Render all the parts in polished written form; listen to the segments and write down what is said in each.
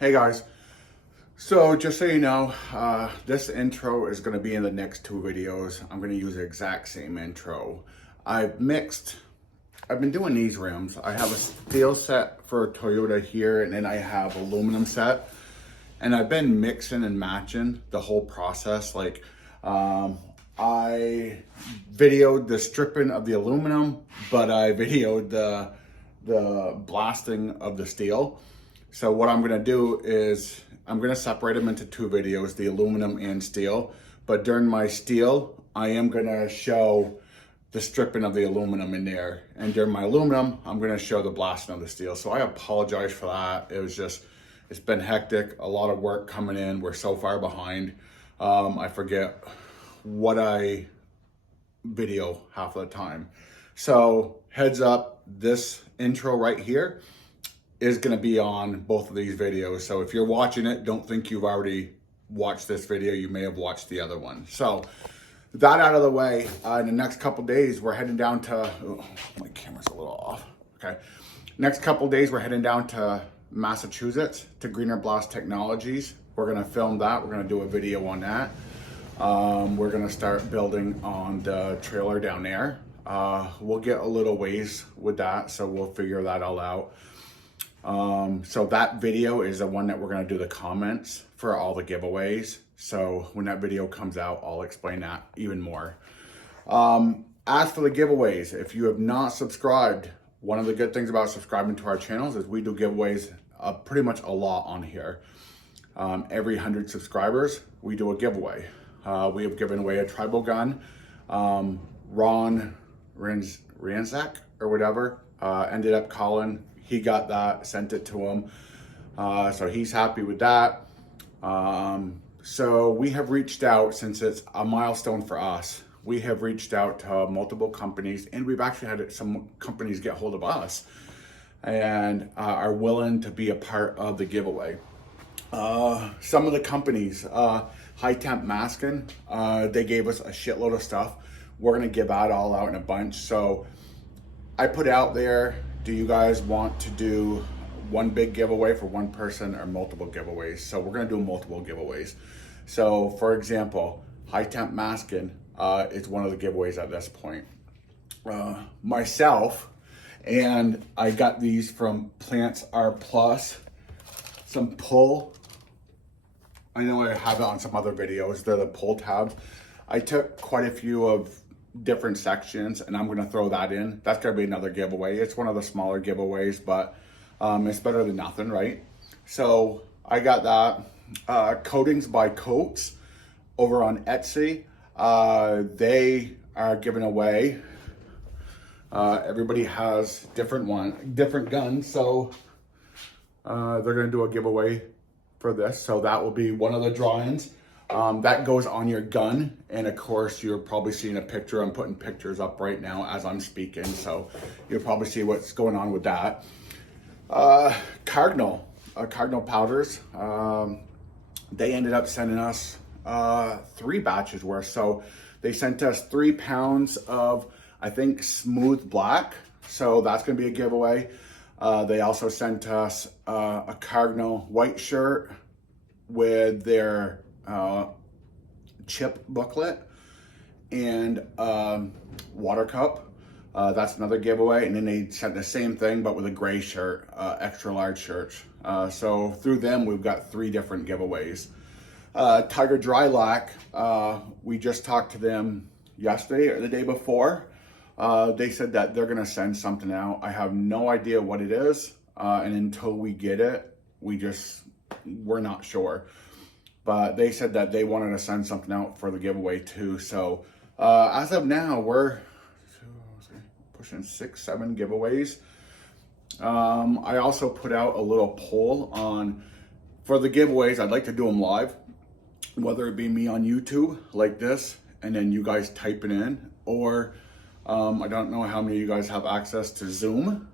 Hey guys, so just so you know, this intro is going to be in the next two videos. I'm going to use the exact same intro. I've been doing these rims. I have a steel set for Toyota here, and then I have aluminum set. And I've been mixing and matching the whole process. Like, I videoed the stripping of the aluminum, but I videoed the blasting of the steel. So what I'm gonna do is I'm gonna separate them into two videos, the aluminum and steel. But during my steel, I am gonna show the stripping of the aluminum in there. And during my aluminum, I'm gonna show the blasting of the steel. So I apologize for that. It's been hectic, a lot of work coming in. We're so far behind. I forget what I video half of the time. So heads up, this intro right here is going to be on both of these videos. So if you're watching it, don't think you've already watched this video. You may have watched the other one. So that out of the way, in the next couple days, we're heading down to, oh, my camera's a little off. Okay. Next couple days, we're heading down to Massachusetts to Greener Blast Technologies. We're going to film that. We're going to do a video on that. We're going to start building on the trailer down there. We'll get a little ways with that, so we'll figure that all out. So that video is the one that we're going to do the comments for all the giveaways. So when that video comes out, I'll explain that even more. As for the giveaways, if you have not subscribed, one of the good things about subscribing to our channels is we do giveaways pretty much a lot on here. Every 100 subscribers, we do a giveaway. We have given away a tribal gun. Ron Ranzak or whatever ended up calling. He got that, sent it to him. So he's happy with that. So we have reached out, since it's a milestone for us, we have reached out to multiple companies, and we've actually had some companies get hold of us and are willing to be a part of the giveaway. Some of the companies, High Temp Masking, they gave us a shitload of stuff. We're gonna give that all out in a bunch. So I put out there, do you guys want to do one big giveaway for one person or multiple giveaways? So we're gonna do multiple giveaways. So for example, High Temp Masking is one of the giveaways at this point. Myself, and I got these from plantsurplus, some pull. I know I have it on some other videos. They're the pull tabs. I took quite a few of different sections, and I'm going to throw that in. That's going to be another giveaway. It's one of the smaller giveaways, but it's better than nothing, right? So I got that. Coatings by Coats over on Etsy. They are giving away. Everybody has different guns, so they're going to do a giveaway for this. So that will be one of the drawings. That goes on your gun, and of course you're probably seeing a picture. I'm putting pictures up right now as I'm speaking, so you'll probably see what's going on with that. Cardinal powders, they ended up sending us 3 batches worth. So they sent us 3 pounds of, I think, smooth black, so that's going to be a giveaway. They also sent us a Cardinal white shirt with their chip booklet and water cup. That's another giveaway. And then they sent the same thing but with a gray shirt, extra large shirt. So through them we've got 3 different giveaways. Tiger Drylac, we just talked to them yesterday or the day before. They said that they're gonna send something out. I have no idea what it is, and until we get it, we're not sure. But they said that they wanted to send something out for the giveaway too. So as of now, we're pushing 6-7 giveaways. I also put out a little poll for the giveaways. I'd like to do them live, whether it be me on YouTube like this and then you guys typing in, or I don't know how many of you guys have access to Zoom,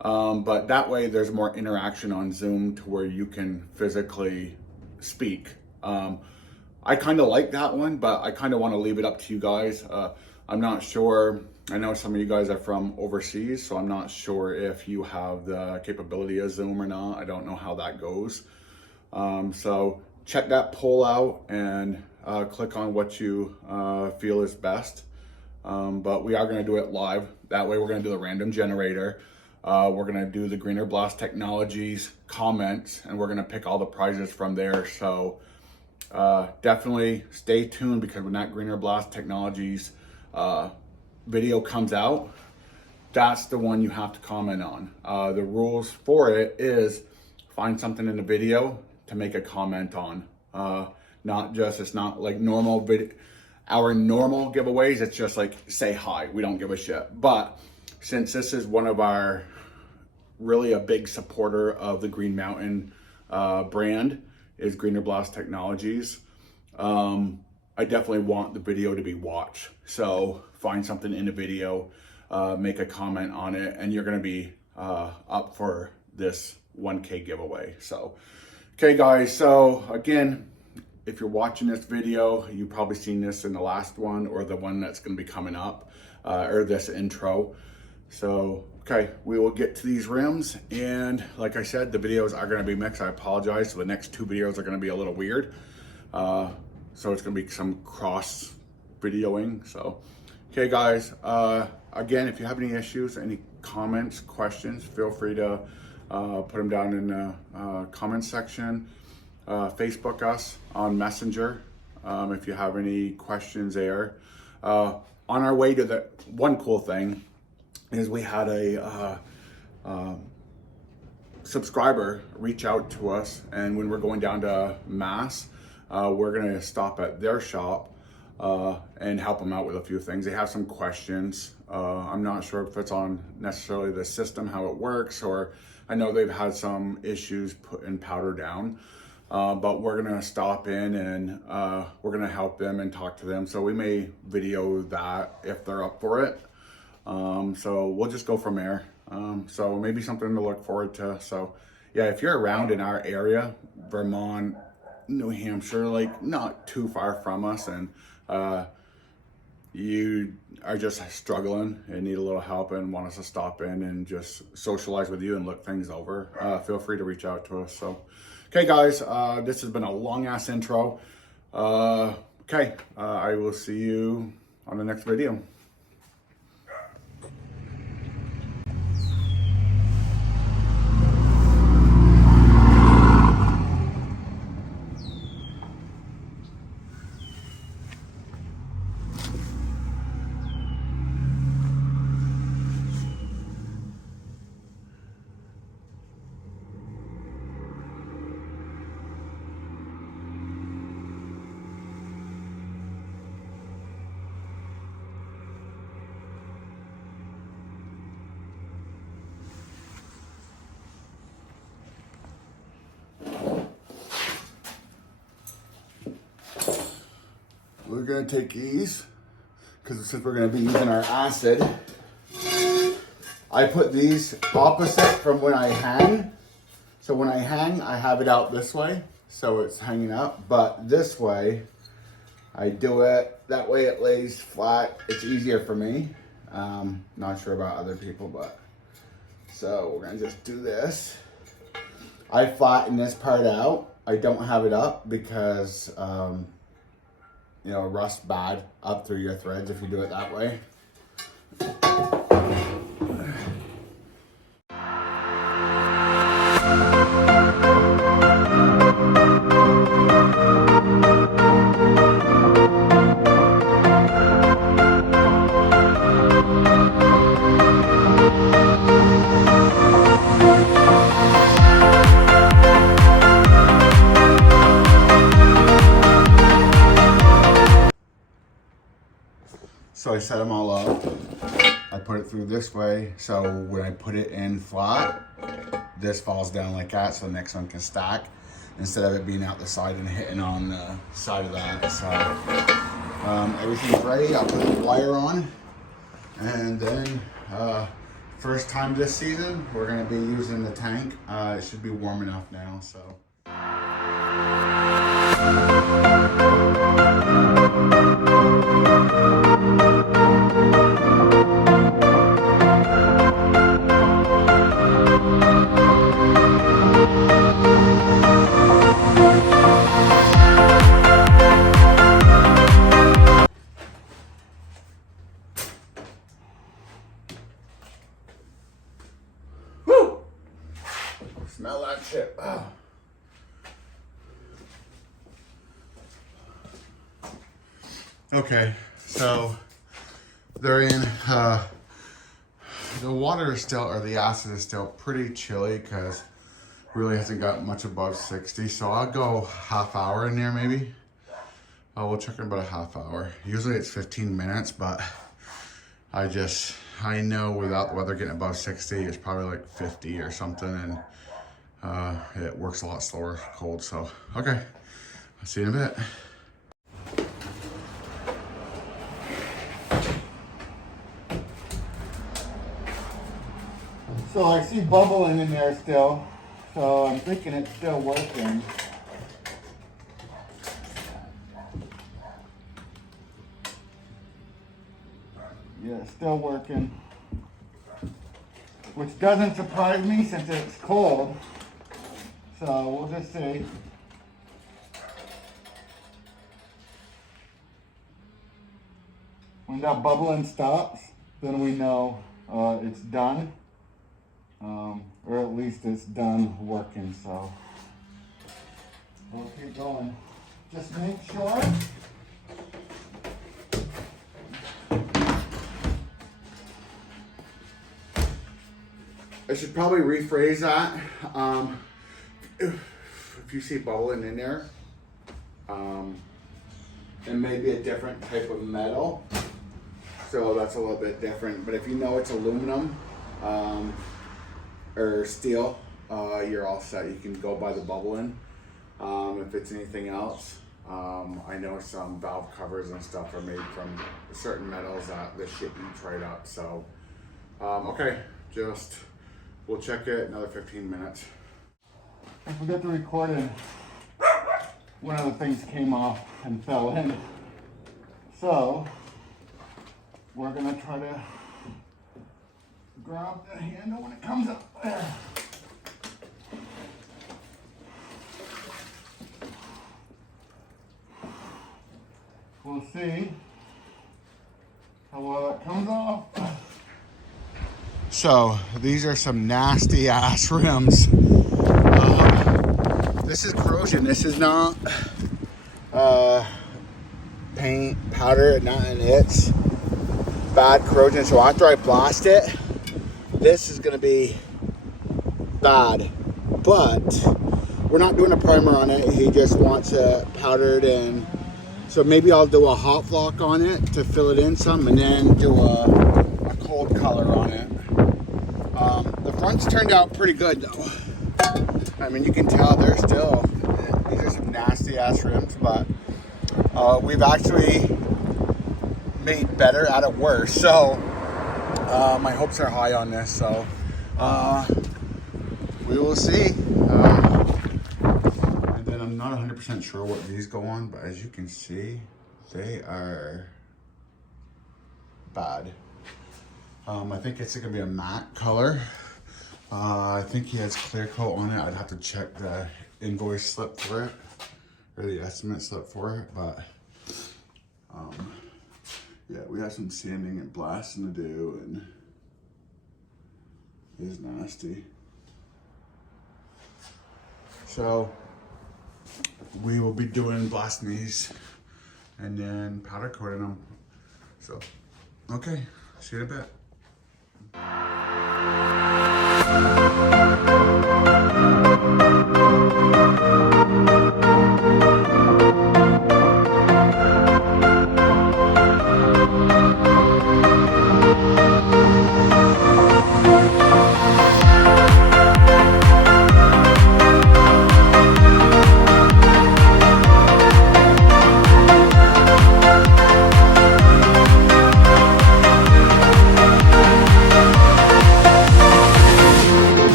but that way there's more interaction on Zoom to where you can physically speak. I kind of like that one, but I kind of want to leave it up to you guys. I'm not sure. I know some of you guys are from overseas, so I'm not sure if you have the capability of Zoom or not. I don't know how that goes. So check that poll out and click on what you feel is best. But we are going to do it live. That way we're going to do the random generator. We're going to do the Greener Blast Technologies comments, and we're going to pick all the prizes from there. So definitely stay tuned, because when that Greener Blast Technologies video comes out, that's the one you have to comment on. The rules for it is find something in the video to make a comment on. It's not like normal video. Our normal giveaways, it's just like say hi. We don't give a shit. But since this is one of our really a big supporter of the Green Mountain brand is Greener Blast Technologies, I definitely want the video to be watched. So find something in the video, make a comment on it, and you're gonna be up for this 1K giveaway. So, okay guys, so again, if you're watching this video, you've probably seen this in the last one or the one that's gonna be coming up, or this intro. So, okay, we will get to these rims, and like I said, the videos are gonna be mixed. I apologize. So the next 2 videos are gonna be a little weird. So it's gonna be some cross videoing. So, okay guys, again, if you have any issues, any comments, questions, feel free to put them down in the comment section. Facebook us on Messenger if you have any questions there. On our way to the one cool thing is we had a subscriber reach out to us, and when we're going down to Mass, we're gonna stop at their shop and help them out with a few things. They have some questions. I'm not sure if it's on necessarily the system, how it works, or I know they've had some issues putting powder down. But we're gonna stop in and we're gonna help them and talk to them. So we may video that if they're up for it. So we'll just go from there. So maybe something to look forward to. So yeah, if you're around in our area, Vermont, New Hampshire, like not too far from us, and you are just struggling and need a little help and want us to stop in and just socialize with you and look things over, feel free to reach out to us. So, okay guys, this has been a long ass intro. Okay, I will see you on the next video. We're gonna take these, because since we're gonna be using our acid, I put these opposite from when I hang. So when I hang, I have it out this way, so it's hanging up, but this way, I do it, that way it lays flat. It's easier for me. Not sure about other people, but, so we're gonna just do this. I flatten this part out. I don't have it up because, you know, rust bad up through your threads if you do it that way. So I set them all up. I put it through this way, so when I put it in flat, this falls down like that, so the next one can stack instead of it being out the side and hitting on the side of that. So everything's ready. I'll put the wire on, and then first time this season, we're gonna be using the tank. It should be warm enough now, so. Okay, so they're in, the water is still, or the acid is still pretty chilly because really hasn't got much above 60. So I'll go half hour in there maybe. We'll check in about a half hour. Usually it's 15 minutes, but I know without the weather getting above 60, it's probably like 50 or something, and it works a lot slower cold. So, okay, I'll see you in a bit. So I see bubbling in there still, so I'm thinking it's still working. Yeah, it's still working, which doesn't surprise me since it's cold. So we'll just see. When that bubbling stops, then we know it's done, or at least it's done working. So we'll keep going. Just make sure. I should probably rephrase that. If you see bubbling in there, it may be a different type of metal, so that's a little bit different. But if you know it's aluminum or steel, you're all set. You can go by the bubbling. If it's anything else, I know some valve covers and stuff are made from certain metals that the shit eats right up. So, okay, we'll check it another 15 minutes. I forgot to record it. One of the things came off and fell in. So, we're gonna try to grab the handle when it comes up there. We'll see how well it comes off. So these are some nasty ass rims. This is corrosion. This is not paint, powder, nothing. It's bad corrosion. So after I blast it, this is gonna be bad. But we're not doing a primer on it. He just wants it powdered, and so maybe I'll do a hot flock on it to fill it in some, and then do a cold color on it. The front's turned out pretty good though. I mean, you can tell they're still, these are some nasty ass rims, but we've actually made better out of worse. So my hopes are high on this. So we will see. And then I'm not 100% sure what these go on, but as you can see, they are bad. I think it's gonna be a matte color. I think he has clear coat on it. I'd have to check the invoice slip for it, or the estimate slip for it, but yeah, we have some sanding and blasting to do, and it is nasty. So we will be doing blasting these and then powder coating them. So, okay, see you in a bit.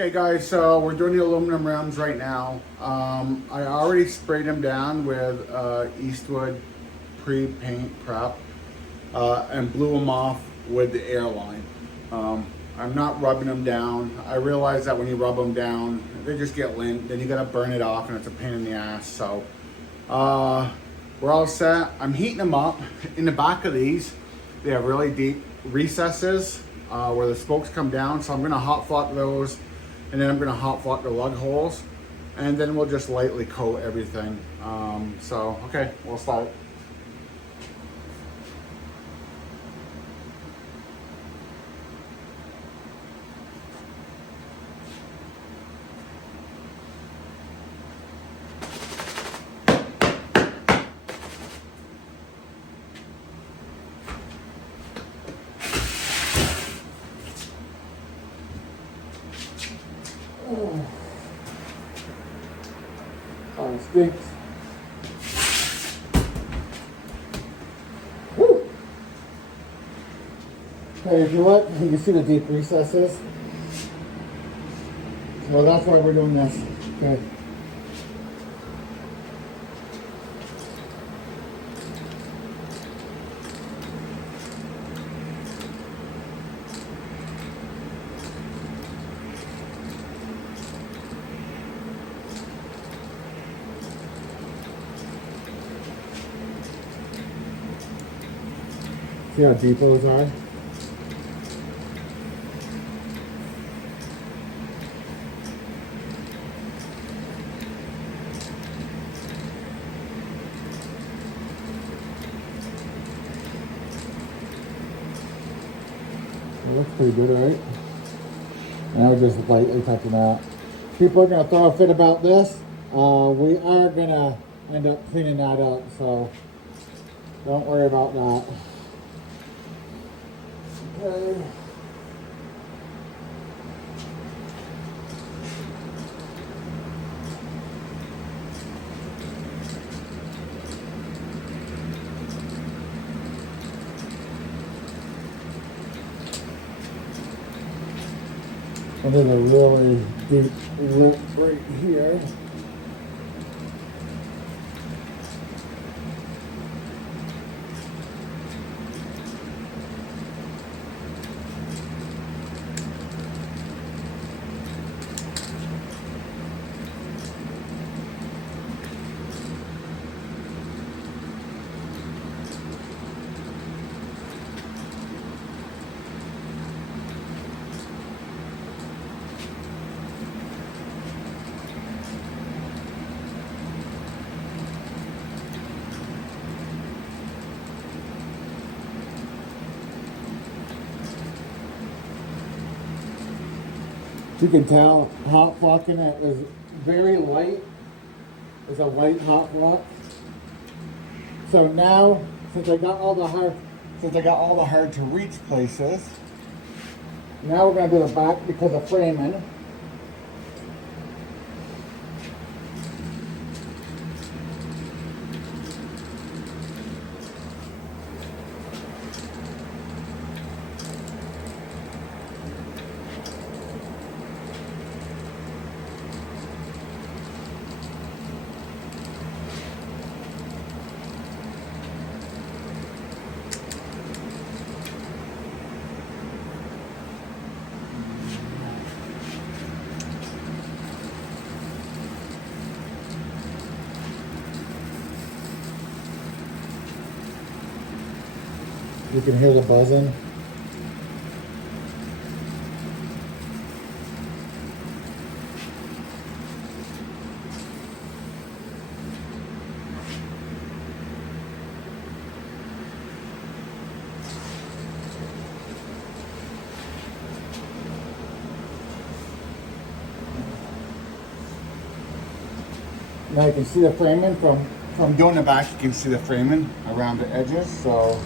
Okay guys, so we're doing the aluminum rims right now. I already sprayed them down with Eastwood pre-paint prep and blew them off with the airline. I'm not rubbing them down. I realize that when you rub them down, they just get lint, then you gotta burn it off and it's a pain in the ass. So we're all set. I'm heating them up. In the back of these, they have really deep recesses where the spokes come down. So I'm gonna hot flot those, and then I'm gonna hot flot the lug holes, and then we'll just lightly coat everything. Okay, we'll start. Oh, it stinks. Woo! Okay, if you look, you can see the deep recesses. So that's why we're doing this. Okay. See how deep those are? It looks pretty good, right? Now we're just lightly touching that. People are going to throw a fit about this. We are going to end up cleaning that up, so don't worry about that. Okay. And there's a really deep lip right here. You can tell hot flocking it is very light. It's a light hot flock. So now, since I got all the hard to reach places, now we're gonna do the back because of framing. You can hear the buzzing. Now you can see the framing from doing the back. You can see the framing around the edges. So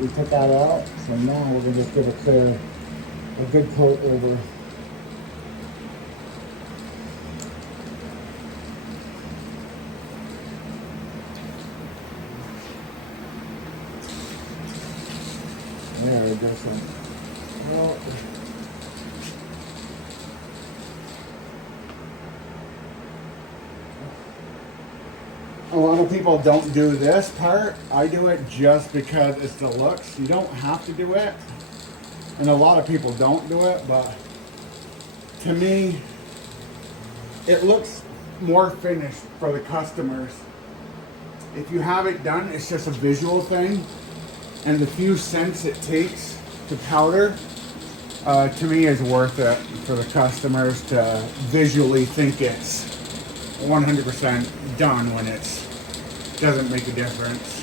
we took that out. So now we're gonna just give it a good coat over. There we go. Well, A lot of people don't do this part. I do it just because it's the looks. You don't have to do it. And a lot of people don't do it, but to me, it looks more finished for the customers. If you have it done, it's just a visual thing. And the few cents it takes to powder, to me, is worth it for the customers to visually think it's 100% done when it doesn't make a difference.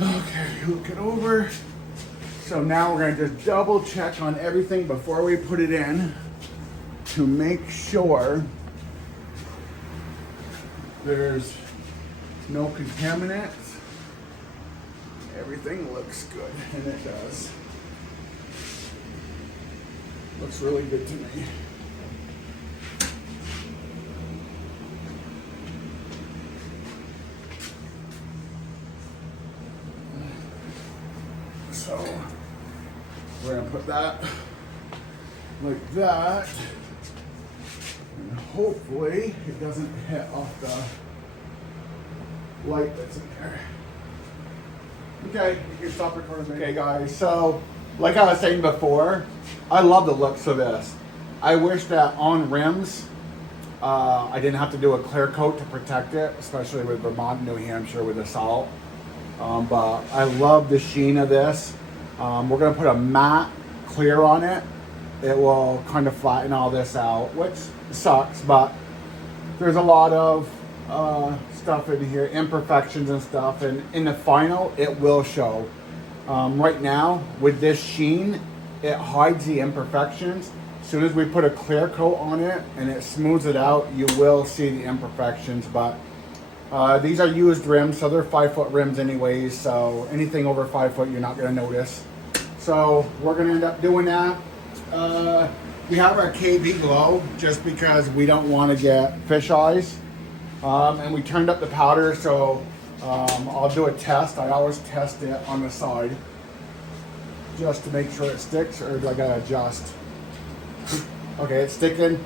Okay, look it over. So now we're gonna just double check on everything before we put it in to make sure there's no contaminants. Everything looks good, and it does. Looks really good to me. So we're gonna put that like that, and hopefully it doesn't hit off the light that's in there. Okay, you can stop recording. Okay guys, so like I was saying before, I love the looks of this. I wish that on rims, I didn't have to do a clear coat to protect it, especially with Vermont and New Hampshire with the salt. But I love the sheen of this. We're gonna put a matte clear on it. It will kind of flatten all this out, which sucks, but there's a lot of stuff in here, imperfections and stuff, and in the final, it will show. Right now, with this sheen, it hides the imperfections. As soon as we put a clear coat on it and it smooths it out, you will see the imperfections, but these are used rims, so they're 5-foot rims anyways, so anything over 5 foot you're not going to notice. So we're going to end up doing that. We have our KV glow just because we don't want to get fish eyes. And we turned up the powder, so I'll do a test. I always test it on the side just to make sure it sticks, or do I got to adjust? Okay, it's sticking.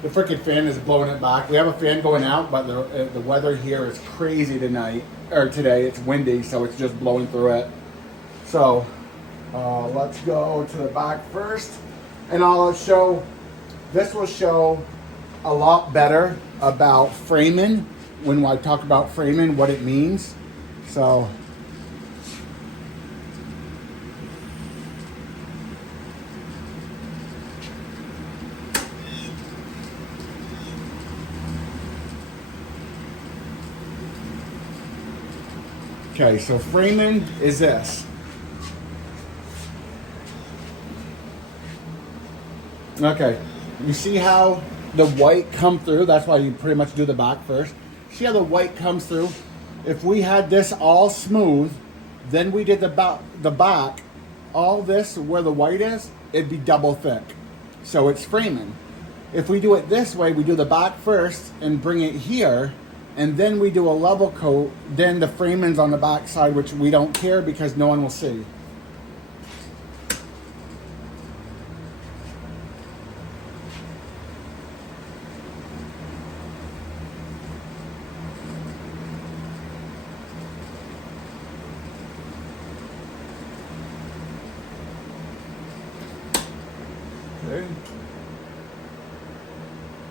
The freaking fan is blowing it back. We have a fan going out, but the weather here is crazy tonight, or today. It's windy, so it's just blowing through it. So let's go to the back first, and I'll show, this will show a lot better about framing when I talk about framing, what it means. So okay, so framing is this. Okay, you see how the white come through? That's why you pretty much do the back first. See how the white comes through? If we had this all smooth, then we did the back, all this where the white is, it'd be double thick. So it's framing. If we do it this way, we do the back first and bring it here, and then we do a level coat, then the framing's on the back side, which we don't care because no one will see. Okay.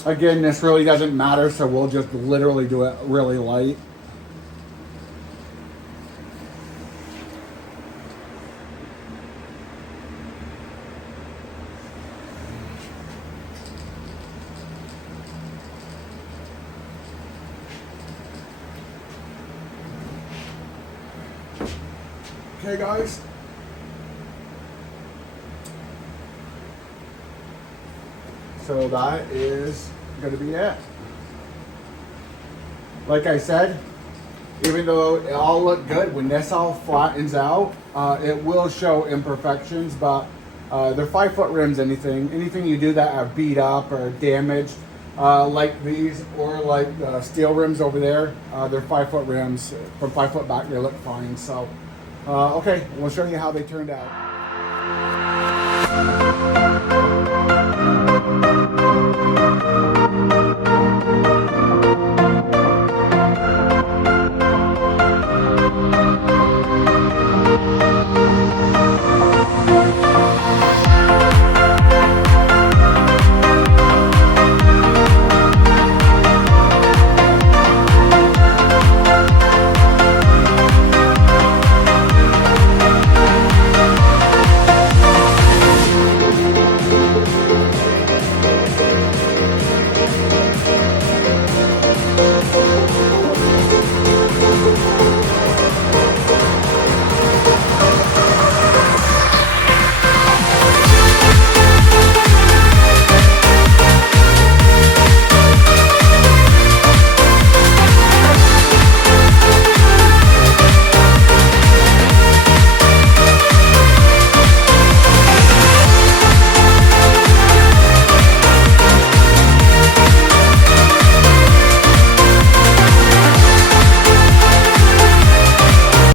Again, this really doesn't matter, so we'll just literally do it really light. Okay, guys. So that is going to be it. Like I said, even though it all looked good, when this all flattens out, it will show imperfections, but they're 5-foot rims. Anything you do that are beat up or damaged, like these or like the steel rims over there, they're 5-foot rims. From 5 foot back, they look fine. So, okay, we'll show you how they turned out.